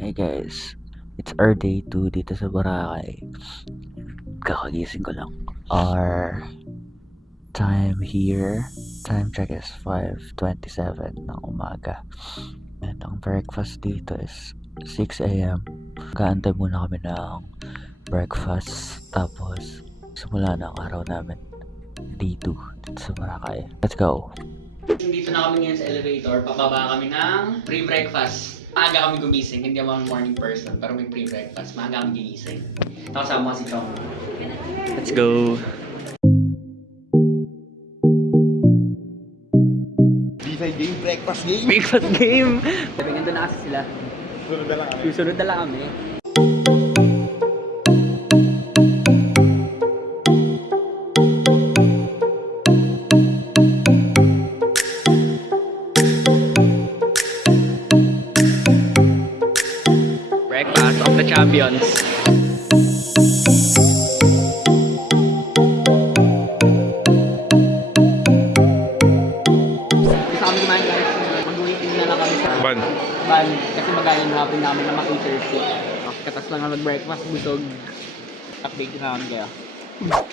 Hey guys, it's our day 2 dito sa Boracay. Kakagising ko lang. Our time here, time check is 5:27 ng umaga. And ang breakfast dito is 6 a.m. Kaantay muna kami ng breakfast. Tapos, simula na ang araw namin. Day 2 dito sa Boracay. Let's go! Dito na kami ngayon sa elevator, pababa kami ng pre-breakfast. Maaga kami gumising, hindi ako morning person, pero may pre-breakfast. Maaga kami gigising. Nakasama ko si Chong. Let's go! B-side game, breakfast game. Breakfast game! Sabi ganito na kasi sila. Susunod na lang kami. Susunod na lang kami. Breakfast of the champions. Gusto kami kumain guys. Mag-waiting na lang kami sa Ban. van. Kasi magaling hapon namin na maki-30. Katas lang ang mag-breakfast. Busog. Update na kami kaya.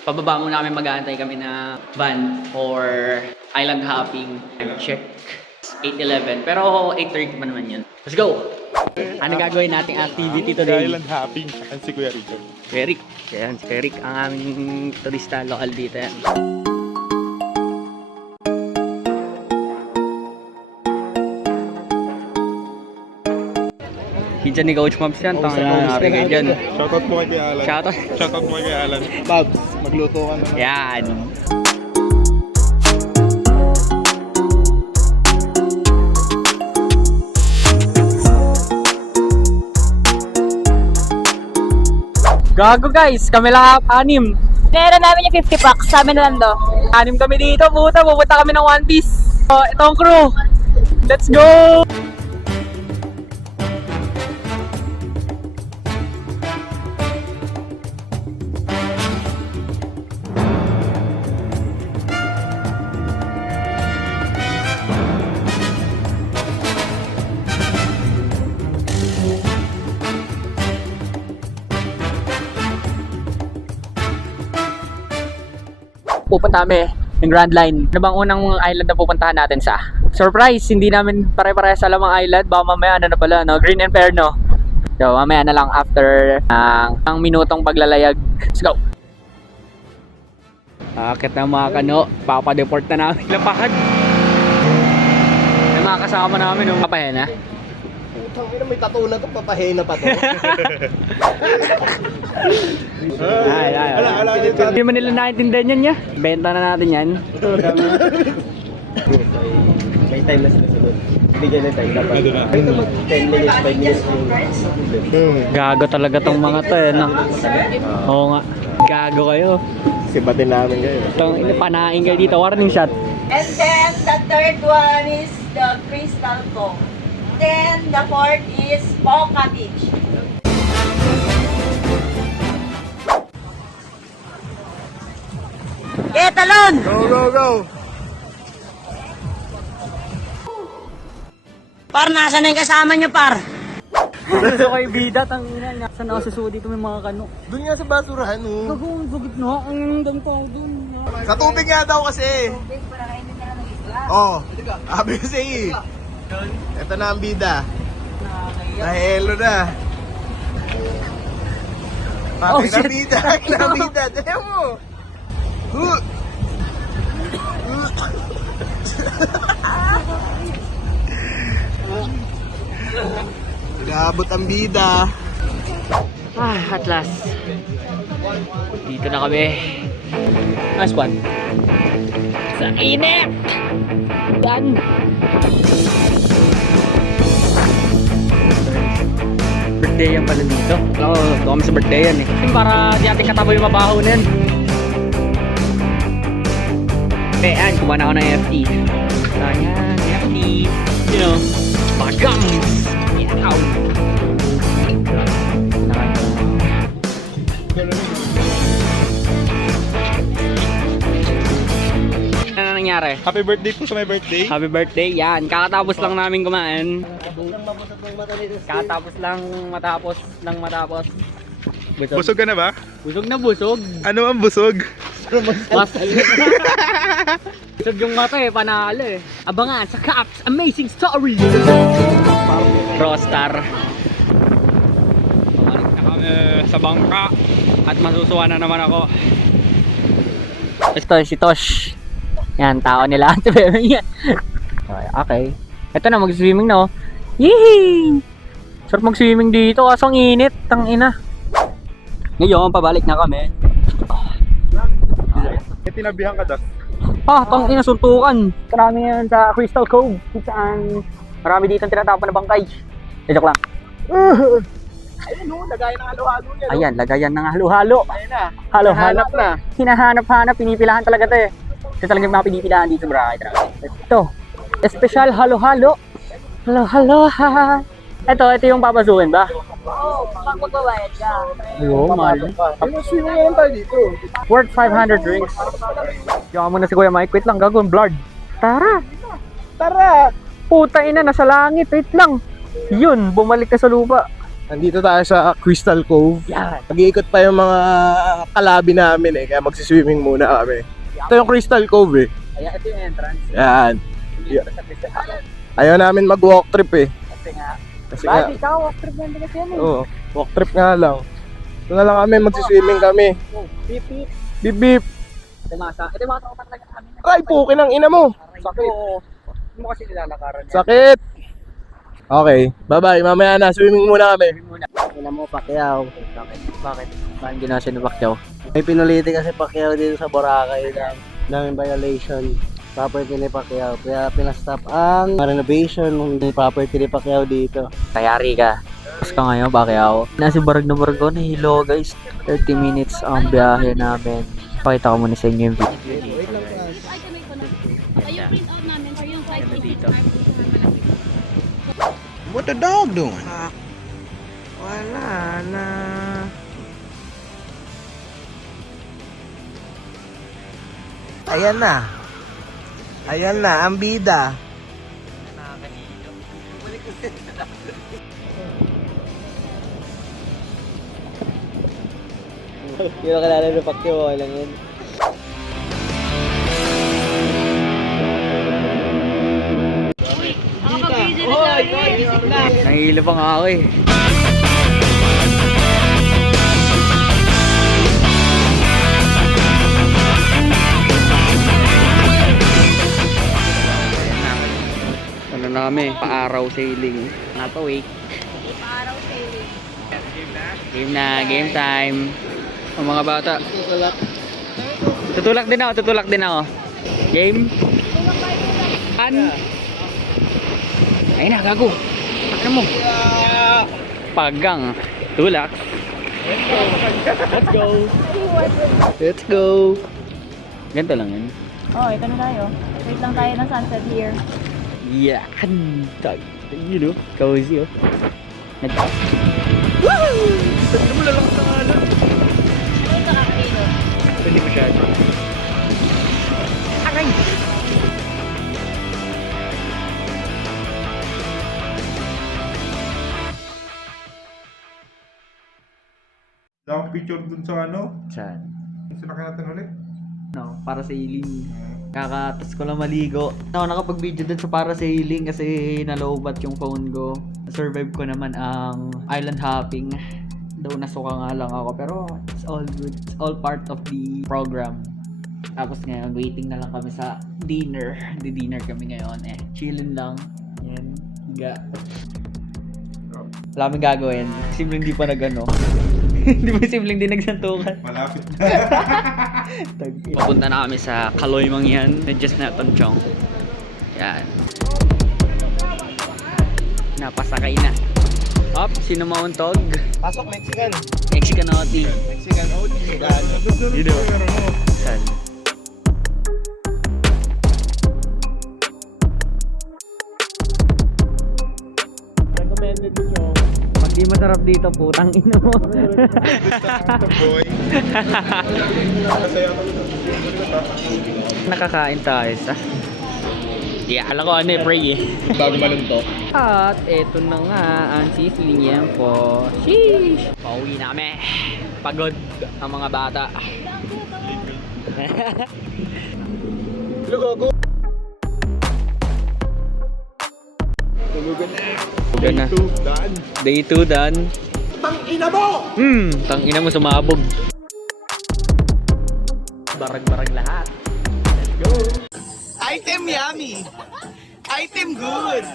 Pababa muna kami, mag-aantay kami na van or island hopping. Check 8:11. Pero 8:30 pa naman yun. Let's go! Ano gagawin nating activity today? Island hopping. At si Kuya Rico. Eric. Yan, si Eric ang aming turista local dito yan. Hinsan ni Coach Moms yan. Tanga na natin kayo dyan. Shoutout mo kay Alan. Shoutout. Shoutout mo kay Alan. Babs, magluto ka na. Yan. Gago guys, kami lang anim. Meron namin yung 50 packs, sabi na lang do. Anim kami dito, pupunta kami ng One Piece. So, itong crew. Let's go! Pupunta kami ng Grand Line. Ano bang unang island na pupuntahan natin sa? Surprise! Hindi namin pare-parehas alam ang island. Baka mamaya ano na pala, no? Green Inferno. So, mamaya na lang after ang minutong paglalayag. Let's go! Akit na mga kano. Papadeport na namin. Lapakad! Yung mga kasama namin, no? Papahena. Putang ina, may tattoo na to. Papahena pa to. Hindi man nila naintindihan yan niya. Benta na natin yan. May time na sinasunod. Bigyan na time dapat. 10 minutes, 5 minutes. Gago talaga tong mga to eh, no? Oo nga. Gago kayo. Sibatin namin kayo. Itong panain kayo dito. Warning shot. And then, the third one is the Crystal Cove. Then, the fourth is Boca Beach. Okay, talon! Go, go, go! Par, nasa na yung kasama niyo, par? Dito kay Bida, tangina. Saan ako susuot dito may mga kano? Doon nga sa basurahan, oh. Gagawin, bugit na. Ang dami ko dun. Sa tubig nga daw kasi. Oh, sabi kasi ito na ang bida. Nahelo na. Oh, Patay na shit. bida. Na bida. Tiyan mo. Nag-aabot ang bida. At last. Dito na kami. Nice one. Sa init! Yan! Birthday yan pala dito. Oo, ito kami sa birthday yan eh. Para di ating katabo yung mabaho na yan. Okay, and kuha na ako ng FT. Ayan, FT. You know, bagams! Yeah, ow! Ano nangyari? Happy birthday po sa my birthday. Happy birthday. Yan, kakatapos lang namin kumain. Kakatapos lang matapos. Busog ka na ba? Busog na busog. Ano ang busog? Mas busog yung mata eh, panalo eh. Abangan sa Caps Amazing Story. Rostar. Pabalik na kami sa bangka at masusuwa na naman ako. Ito si Tosh. Yan, tao nila. Yan. Okay. Ito na, mag-swimming na oh. Yee! Sarap mag-swimming dito, kaso ang init. Tangina. Ngayon, pabalik na kami. Tinabihan ka daw. Tangina, suntukan. Marami yan sa Crystal Cove. Kung saan marami dito ang tinatapon na bangkay. Joke lang. Ayun o, lagayan ng halo-halo yan. Ayan, lagayan ng halo-halo. Ayun na. Halo-halo. Hinahanap na. Hinahanap-hanap, pinipilahan talaga to eh. Ito talagang mga pinipilahan dito sa Boracay. Ito, special halo-halo. Halo-halo ha. Ito yung papasukin ba? Oo, pag magbabayad ka. Ayun, mahal. Ayun, swimming ngayon tayo dito. Worth 500 drinks. Yung mo na si Kuya Mike, wait lang, gagawin blurred. Tara! Tara! Puta ina, nasa langit, wait lang. Yun, bumalik ka sa lupa. Nandito tayo sa Crystal Cove. Yan. Mag-iikot pa yung mga kalabi namin eh, kaya magsiswimming muna kami. Ito yung Crystal Cove eh. Ayan, ito yung entrance. Yan. Dito sa Crystal Cove. Ayaw namin mag-walk trip eh. Kasi nga, Kasi nga, bakit ka, walk trip yan kasi yan eh. oo, walk trip nga lang. Ito na lang kami, magsiswimming kami. Oh, beep beep. Bip bip. Ito yung mga tawapan talaga kami. Ay, pukin ang ina mo. Sakit. Hindi mo kasi nilalakaran yan. Sakit. Okay, bye-bye. Mamaya na, swimming muna kami. Ina mo, Pacquiao. Bakit? Bakit ginawa siya ni Pacquiao? May pinuliti kasi Pacquiao dito sa Boracay. Daming violation. Property ni Pacquiao. Kaya pinastop ang renovation ng property ni Pacquiao dito. Tayari ka. Tapos ka ngayon, Pacquiao. Nasa barag na barag ko, nahilo guys. 30 minutes ang biyahe namin. Pakita ko muna sa inyo yung video dito. Yung print out namin or yung 5 dito. What the dog doing? Wala na. Ayan na. Ayan na, ang bida. Hindi mo kalala ng Pacquiao, okay lang yun. Nahihilo pa nga ako eh. Ano na kami? Pa-araw sailing. Not awake. Pa-araw sailing. Game na, game time. Ang mga bata. Tutulak din ako. Game? Ayun na, gago. Ano mo? Pagang. Tulak. Let's go. Ganito lang yun. Oh, ito na tayo. Wait lang tayo ng sunset here. Yeah. You know, cozy oh. Woo! Sabi mo lalang sa ngalan. Ano ito ka dito? Hindi masyado. Aray! Daw picture dun sa ano? Saan? Sinakyan natin ulit. No, para sailing. Kakatas ko lang maligo. Nakapag-video dun sa para sailing kasi nalobat yung phone ko. Survive ko naman ang island hopping. Though nasuka nga lang ako pero it's all good. It's all part of the program. Tapos ngayon, waiting na lang kami sa dinner. Di-dinner kami ngayon eh. Chillin lang. Yan. Higa. Wala kaming gagawin. Simpleng di pa nagano. Hindi mo simpleng di nagsantukan. Malapit na. Papunta na kami sa Kaloy Mangyan. Just na Tonchong. Yan. Napasakay na. Up, sino mauntog? Pasok Mexican. Mexican OT. Mexican OT. Dito. Saan? Recommended nyo. Pag di masarap dito, putang ino mo. Boy. Masaya ako. Nakakain tayo sa... Yeah, alam ko ano eh, pray eh. Bago malunto. At eto na nga ang sisilingyan ko. Sheesh! Pauwi na kami. Pagod ang mga bata. Lugogo! Tulugan na. Done. Day 2 done. Tangina mo! Tangina mo sumabog. Barag-barag lahat. Item yummy! Item good!